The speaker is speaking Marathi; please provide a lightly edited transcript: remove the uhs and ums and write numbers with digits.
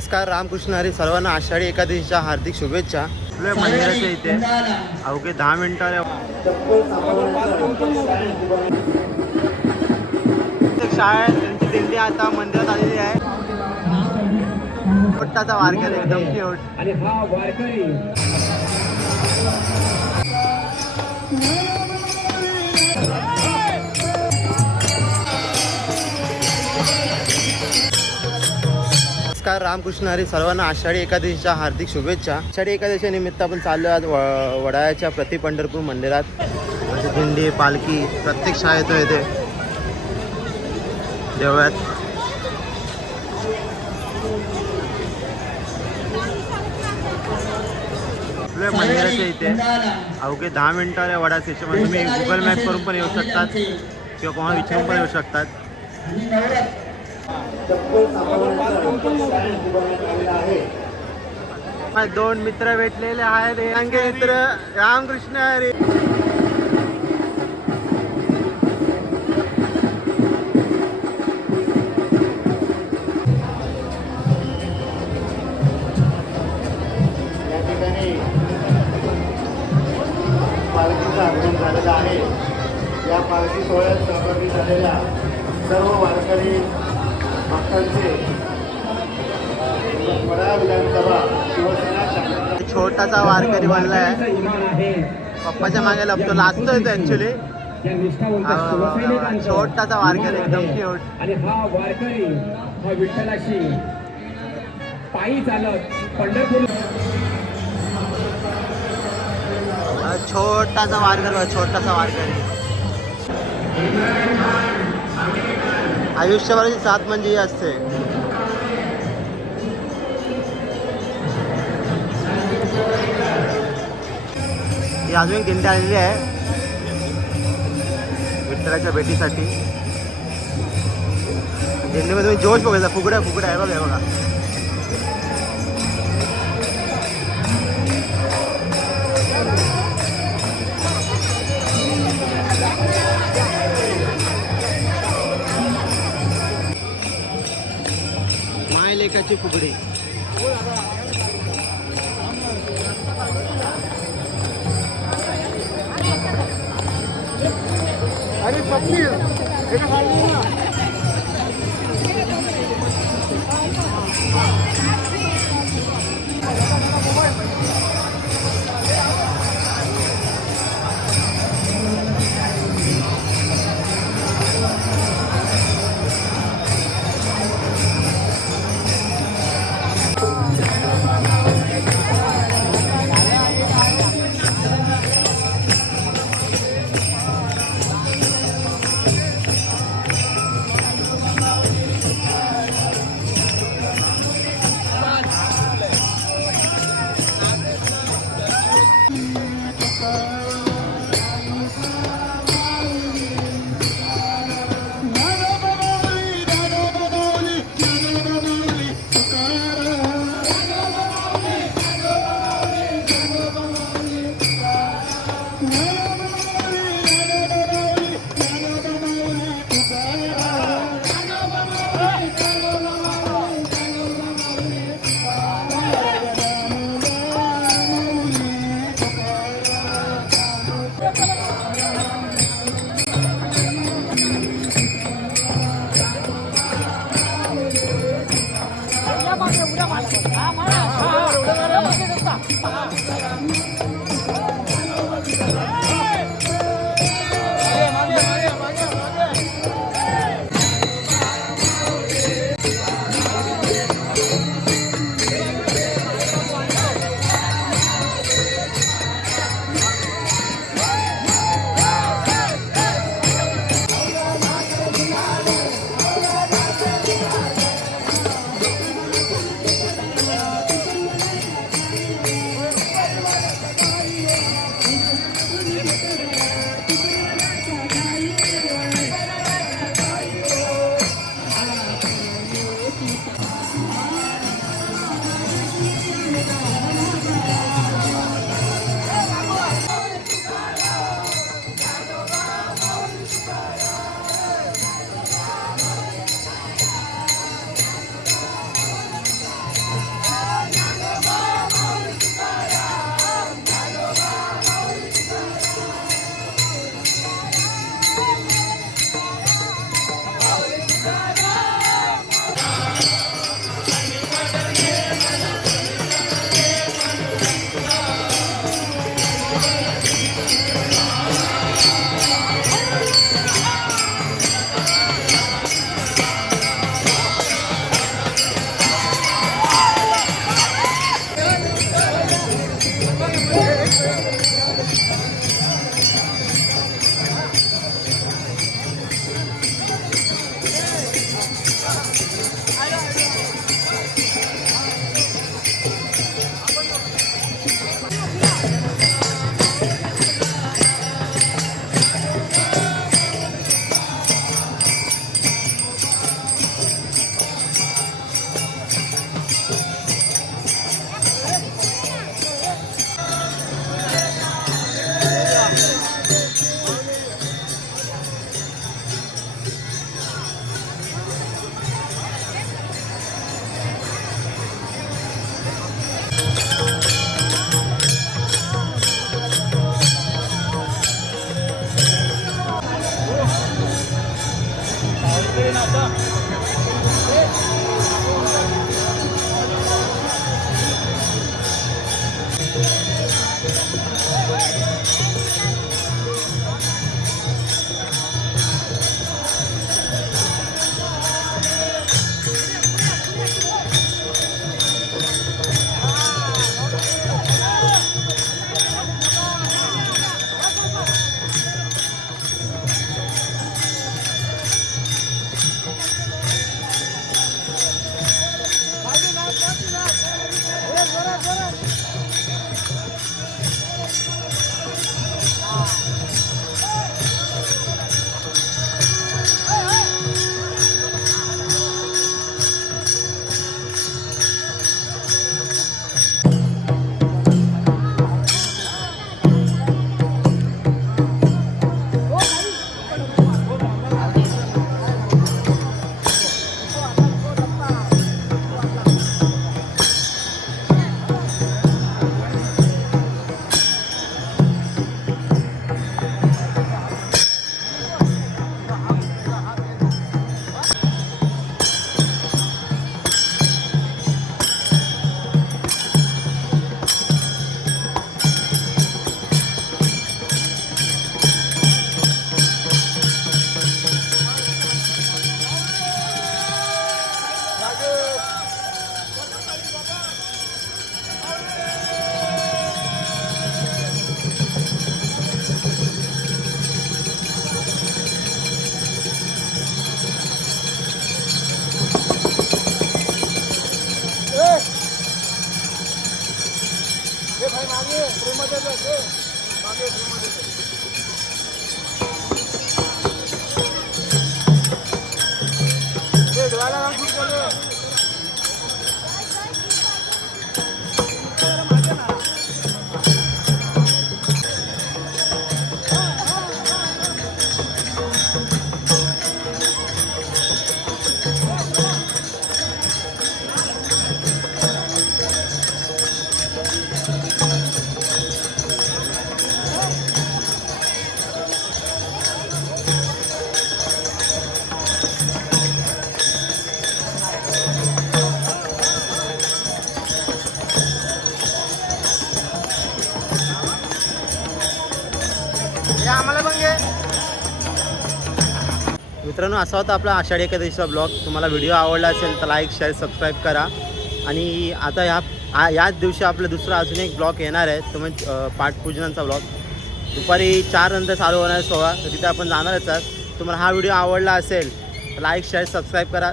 नमस्कार, रामकृष्ण हरी. सर्वांना आषाढी एकादशीच्या हार्दिक शुभेच्छा. आपल्या मंदिराच्या इथे अवघे 10 मिनिटाला शाळा त्यांची दिंडी आता मंदिरात आलेली आहे. पोटाचा वारकरी एकदम क्यूट. आणि हा वारकरी नमस्कार, रामकृष्ण हरी. सर्वांना आषाढी एकादशीच्या हार्दिक शुभेच्छा. आषाढी एकादशी निमित्त आपण चाललो आहोत वडाळ्याच्या प्रति पंढरपूर मंदिरात. म्हणजे दिंडी पालखी प्रत्येक शाळेत येते देवळात. आपल्या मंदिराच्या इथे अवघे 10 मिनिटाला वडा स्टेशन. तुम्ही गुगल मॅप करून पण येऊ शकतात किंवा कोणाला विचारून पण येऊ शकतात. दोन मित्र भेटलेले आहेत. अंगे मित्र रामकृष्ण हरी. या ठिकाणी पालखीचं आगमन झालेलं आहे. या पालखी सोहळ्यात सहभागी झालेल्या सर्व वारकरी भक्तांचे वडाळा विधानसभा शिवसेना शाखा छोटासा वारकरी बनलाय. पप्पाच्या मागे लपतो, लाजतोय तो ऍक्च्युली. छोटासा वारकरी एकदम क्यूट. आणि हा वारकरी हा विठ्ठलाशी पायी चालत पंढरपूर. छोटासा वारकरी, छोटासा वारकरी. आयुष्यभराची साथ म्हणजे ही असते. ही अजून एक दिंडी आलेली आहे विठ्ठलाच्या भेटीसाठी. दिंडीमध्ये तुम्ही जोश बघायचा. फुगड्या फुगड्या आहे बघा, हे बघा. मायलेकाची फुगडी. अरे पप्पी आम्हाला पण घे. मित्रांनो, असा होता आपला आषाढी एकादशीचा ब्लॉग. तुम्हाला व्हिडिओ आवडला असेल तर लाईक शेअर सबस्क्राईब करा. आणि आता याच दिवशी आपला दुसरा अजून एक ब्लॉग येणार आहे, तो म्हणजे पाठपूजनाचा ब्लॉग. दुपारी 4 नंतर चालू होणार सोहळा, तर तिथे आपण जाणारच आहात. तुम्हाला हा व्हिडिओ आवडला असेल तर लाईक शेअर सबस्क्राईब करा.